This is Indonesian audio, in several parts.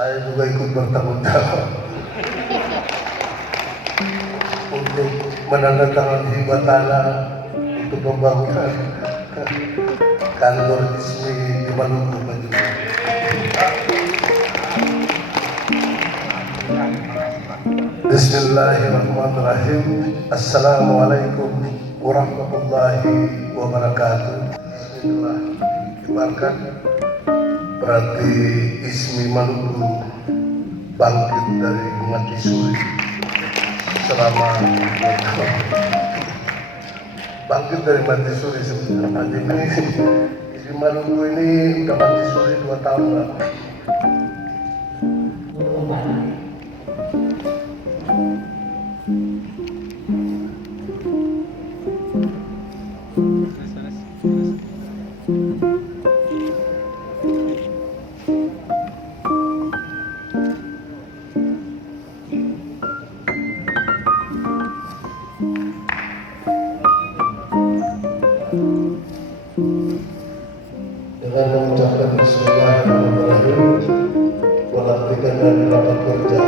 Saya juga ikut bertanggung jawab untuk menandatangani hibah tanah untuk pembangunan kantor ISMI di Maluku Bajo. Bismillahirrahmanirrahim. Assalamualaikum warahmatullahi wabarakatuh. Bismillah. Dibarkan berarti ISMI Maluku bangkit dari mati suri selama bangkit dari mati suri sebenarnya. Ini ISMI Maluku ini udah mati suri 2 tahun lah. Dengan mengucapkan Bismillahirrahmanirrahim, melantikan dari rapat kerja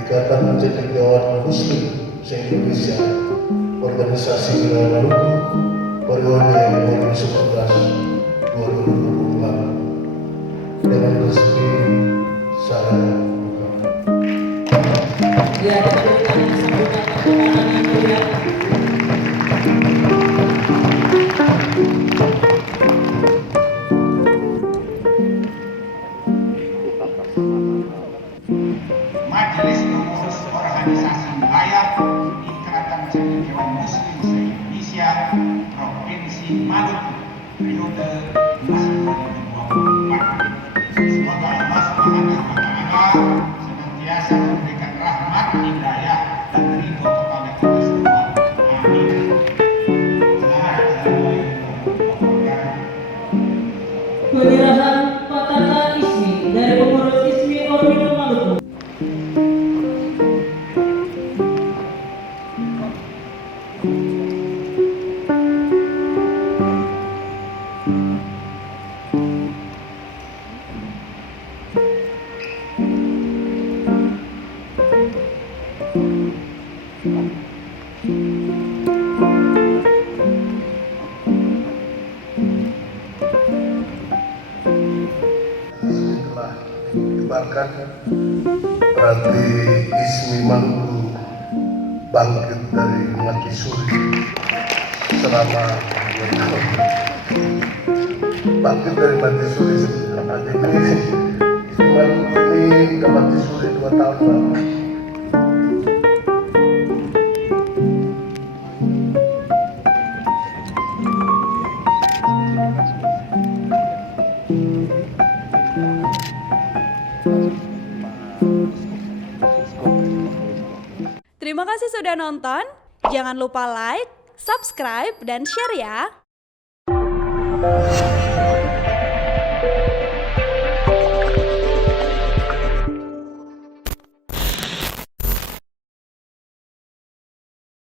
Ikatan Cendekiawan Muslim se-Indonesia Organisasi Wilayah Maluku periode 2011-2024 dengan resmi saya Majelis Pengurus Organisasi Wilayah Ikatan Cendekiawan Muslim se-Indonesia Provinsi Maluku periode 2024. Semoga Allah Subhanahu wa Ta'ala senantiasa memberikan rahmat, hidayah, dan ridho kepada kita semua. Amin. Penyerahan Pataka ISMI dari pengurus ISMI Orbital Maluku. setelah dibarkan berarti ISMI Maluku bangkit dari mati suri selama 2 tahun. Bangkit dari mati suri sebenarnya. Ini ISMI Maluku ini udah mati suri 2 tahun lalu. Terima kasih sudah nonton. Jangan lupa like, subscribe, dan share ya.